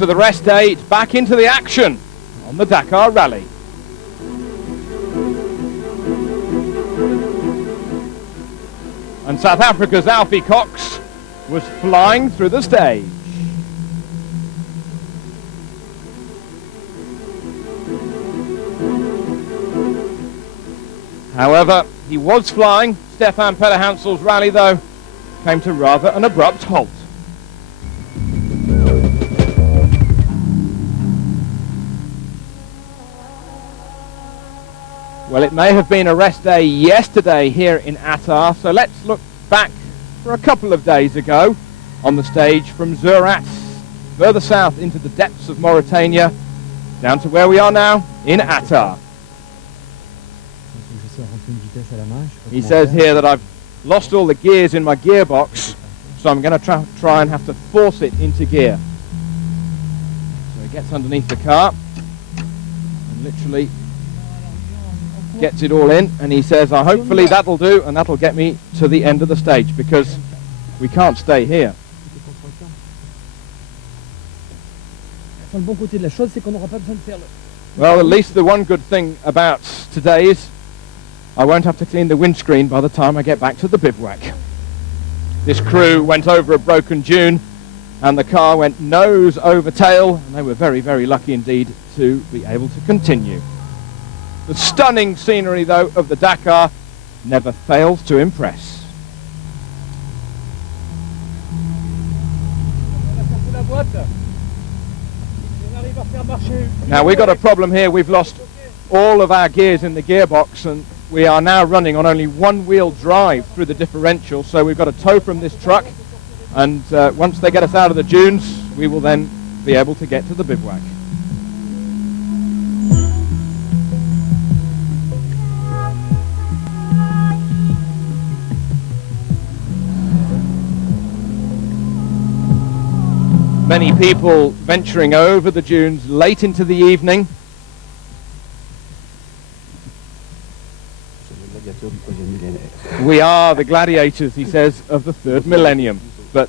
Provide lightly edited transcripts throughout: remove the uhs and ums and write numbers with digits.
after the rest day, it's back into the action on the Dakar Rally. And South Africa's Alfie Cox was flying through the stage. However, he was flying. Stefan Pederhansel's rally, though, came to rather an abrupt halt. Well, it may have been a rest day yesterday here in Attar, so let's look back for a couple of days ago on the stage from Zurat, further south into the depths of Mauritania, down to where we are now in Attar. He says here that I've lost all the gears in my gearbox, so I'm going to try and have to force it into gear. So he gets underneath the car and literally gets it all in, and he says, hopefully that'll do, and that'll get me to the end of the stage, because we can't stay here. Well, at least the one good thing about today is I won't have to clean the windscreen by the time I get back to the bivouac. This crew went over a broken dune, and the car went nose over tail, and they were very, very lucky indeed to be able to continue. The stunning scenery, though, of the Dakar never fails to impress. Now, we've got a problem here. We've lost all of our gears in the gearbox, and we are now running on only one-wheel drive through the differential, so we've got a tow from this truck, and once they get us out of the dunes, we will then be able to get to the bivouac. Many people venturing over the dunes late into the evening. We are the gladiators, he says, of the third millennium. But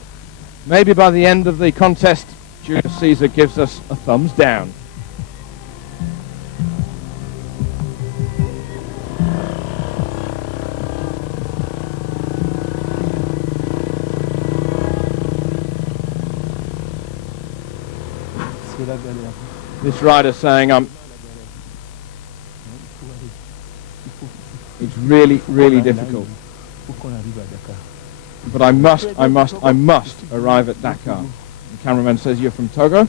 maybe by the end of the contest, Julius Caesar gives us a thumbs down. This rider's saying, it's really, really difficult. But I must arrive at Dakar. The cameraman says, you're from Togo?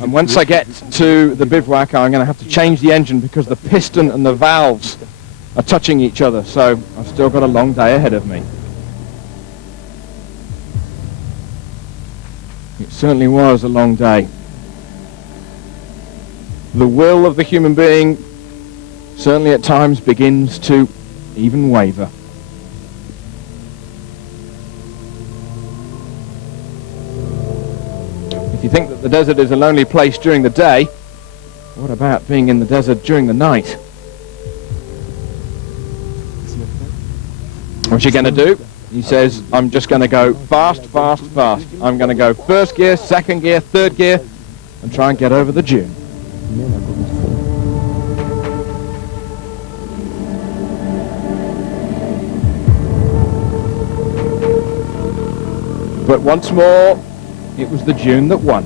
And once I get to the bivouac, I'm going to have to change the engine because the piston and the valves are touching each other, so I've still got a long day ahead of me. It certainly was a long day. The will of the human being certainly at times begins to even waver. If you think that the desert is a lonely place during the day, what about being in the desert during the night? What's he going to do? He says, I'm just going to go fast, fast, fast. I'm going to go first gear, second gear, third gear, and try and get over the dune. But once more, it was the dune that won.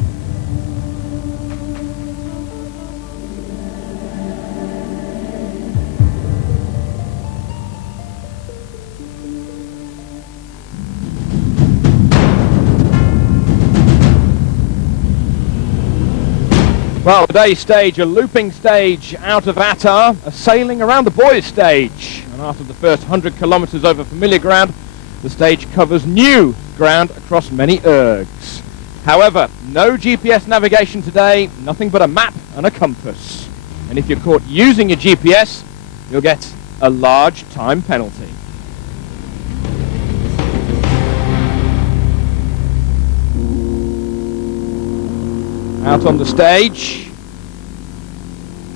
Well, today's stage, a looping stage out of Attar, a sailing around the boys stage. And after the first 100 kilometers over familiar ground, the stage covers new ground across many ergs. However, no GPS navigation today, nothing but a map and a compass. And if you're caught using your GPS, you'll get a large time penalty. Out on the stage,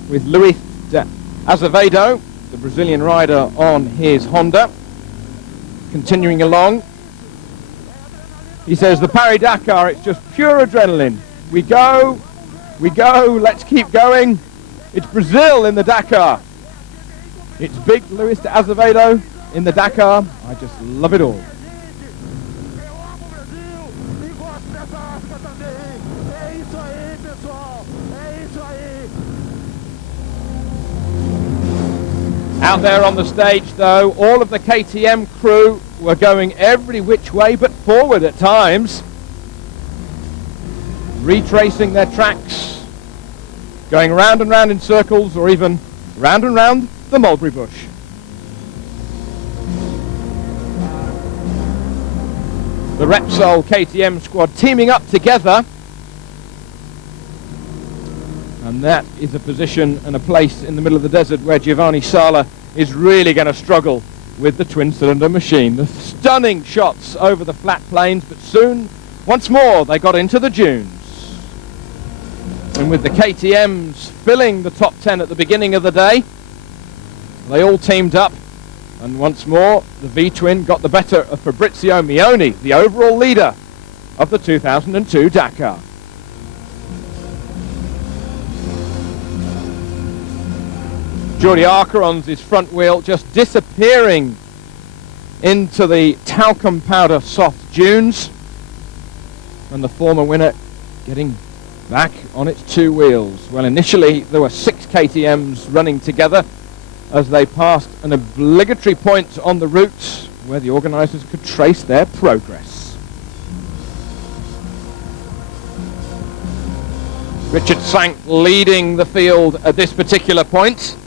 with Luis de Azevedo, the Brazilian rider, on his Honda. Continuing along, he says, the Paris-Dakar, it's just pure adrenaline. We go, let's keep going. It's Brazil in the Dakar. It's big Luis de Azevedo in the Dakar. I just love it all. Out there on the stage, though, all of the KTM crew were going every which way but forward at times, retracing their tracks, going round and round in circles, or even round and round the mulberry bush. The Repsol KTM squad teaming up together, and that is a position and a place in the middle of the desert where Giovanni Sala is really going to struggle with the twin-cylinder machine. The stunning shots over the flat plains, but soon, once more, they got into the dunes. And with the KTMs filling the top 10 at the beginning of the day, they all teamed up, and once more, the V-twin got the better of Fabrizio Mioni, the overall leader of the 2002 Dakar. Jordi Arcaron's front wheel just disappearing into the talcum powder soft dunes, and the former winner getting back on its two wheels. Well, initially there were 6 KTMs running together as they passed an obligatory point on the route where the organisers could trace their progress. Richard Sank leading the field at this particular point.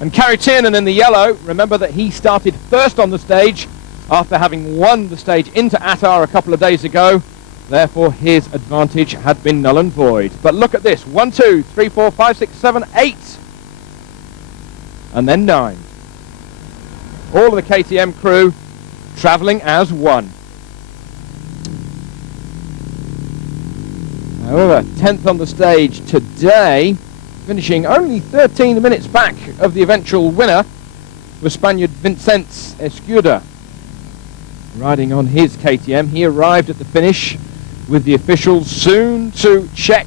And Kari Tiernan in the yellow, remember that he started first on the stage after having won the stage into Attar a couple of days ago. Therefore, his advantage had been null and void. But look at this, 1, 2, 3, 4, 5, 6, 7, 8. And then 9. All of the KTM crew travelling as one. However, 10th on the stage today, finishing only 13 minutes back of the eventual winner, was Spaniard Vicente Escuda, riding on his KTM. He arrived at the finish with the officials soon to check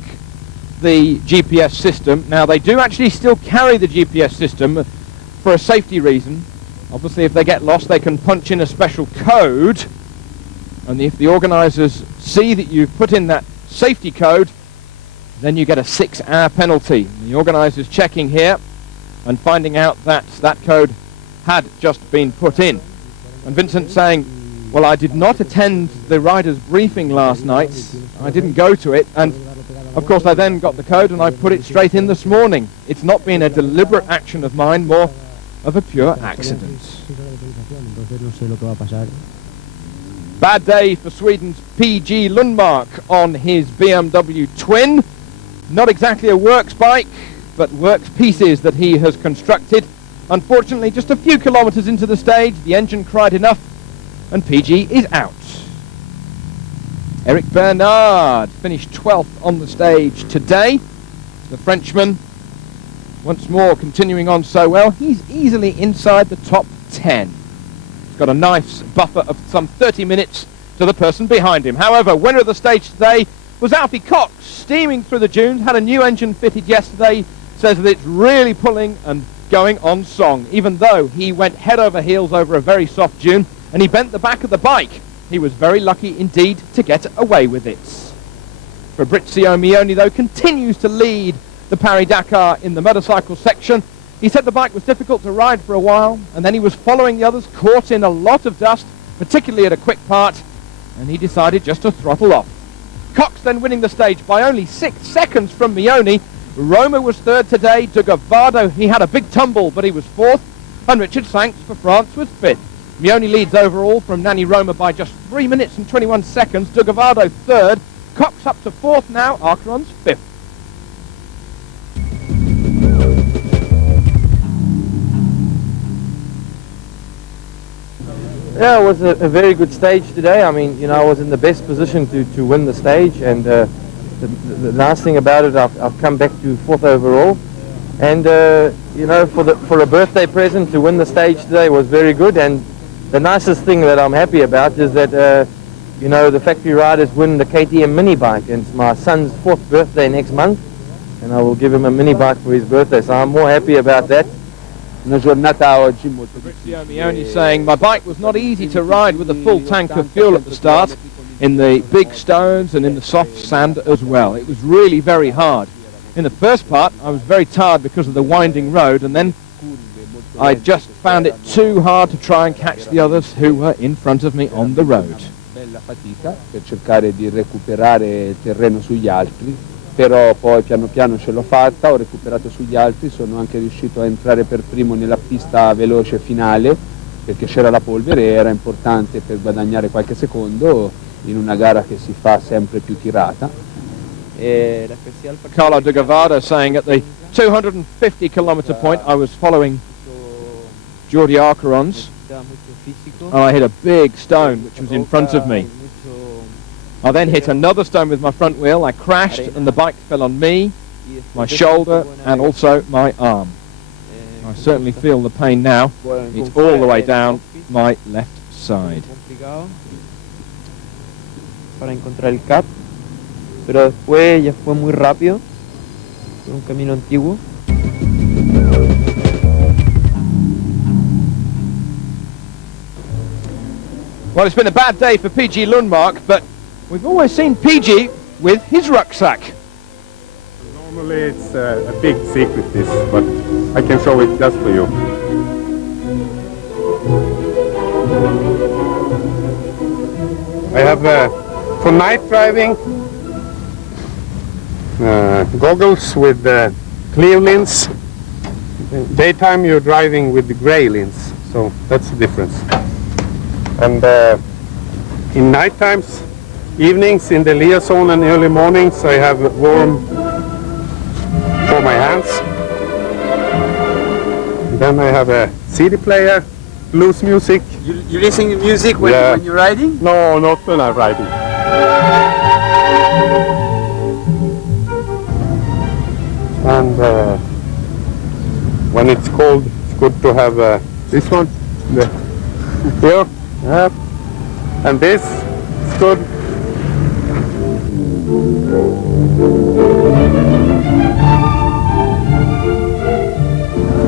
the GPS system. Now, they do actually still carry the GPS system for a safety reason. Obviously, if they get lost, they can punch in a special code, and if the organisers see that you've put in that safety code, then you get a 6-hour penalty. The organisers checking here and finding out that that code had just been put in. And Vincent saying, well, I did not attend the riders' briefing last night. I didn't go to it. And, of course, I then got the code and I put it straight in this morning. It's not been a deliberate action of mine, more of a pure accident. Bad day for Sweden's PG Lundmark on his BMW twin. Not exactly a works bike, but works pieces that he has constructed. Unfortunately, just a few kilometres into the stage, the engine cried enough, and PG is out. Eric Bernard finished 12th on the stage today. The Frenchman, once more continuing on so well, he's easily inside the top 10. He's got a nice buffer of some 30 minutes to the person behind him. However, winner of the stage today was Alfie Cox, steaming through the dunes, had a new engine fitted yesterday, says that it's really pulling and going on song, even though he went head over heels over a very soft dune and he bent the back of the bike. He was very lucky indeed to get away with it. Fabrizio Mioni, though, continues to lead the Paris-Dakar in the motorcycle section. He said the bike was difficult to ride for a while, and then he was following the others, caught in a lot of dust, particularly at a quick part, and he decided just to throttle off. Cox then winning the stage by only 6 seconds from Mioni. Roma was third today. De Gavado, he had a big tumble, but he was fourth. And Richard Sanks for France was fifth. Mioni leads overall from Nani Roma by just 3 minutes and 21 seconds. De Gavado third. Cox up to fourth now. Arcaron's fifth. Yeah, it was a very good stage today. I mean, I was in the best position to win the stage, and the nice thing about it, I've come back to 4th overall, and you know, for a birthday present to win the stage today was very good. And the nicest thing that I'm happy about is that you know, the factory riders win the KTM mini bike, and it's my son's 4th birthday next month, and I will give him a mini bike for his birthday, so I'm more happy about that. Una giornata oggi molto Only saying my bike was not easy to ride with a full tank of fuel at the start, in the big stones and in the soft sand as well. It was really very hard. In the first part I was very tired because of the winding road, and then I just found it too hard to try and catch the others who were in front of me on the road. bella fatica per cercare di recuperare terreno sugli altri, però poi piano piano ce l'ho fatta, ho recuperato sugli altri, sono anche riuscito a entrare per primo nella pista veloce finale perché c'era la polvere e era importante per guadagnare qualche secondo in una gara che si fa sempre più tirata. Carlo de Gavada saying at the 250 kilometer point I was following Jordi Arcarons, and I hit a big stone which was in front of me. I then hit another stone with my front wheel, I crashed and the bike fell on me, my shoulder and also my arm. I certainly feel the pain now. It's all the way down my left side. Para encontrar el cap, pero después ya fue muy rápido, fue un camino antiguo. Well, it's been a bad day for PG Lundmark, but we've always seen PG with his rucksack. Normally it's a big secret, this, but I can show it just for you. I have for night driving goggles with clear lens. Daytime you're driving with the gray lens, so that's the difference. And in night times, evenings in the liaison and early mornings, I have warm for my hands. Then I have a CD player, blues music. You listen to music when, Yeah. when you're riding? No, not when I'm riding. And when it's cold, it's good to have this one here. Yeah. And this is good.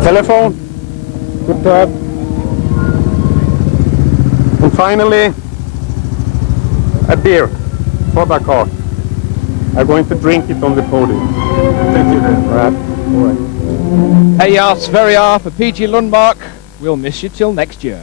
Telephone, good to have. And finally, a beer for Dakar. I'm going to drink it on the podium. Thank you very much. All right. Hey, Sverige for PG Lundmark. We'll miss you till next year.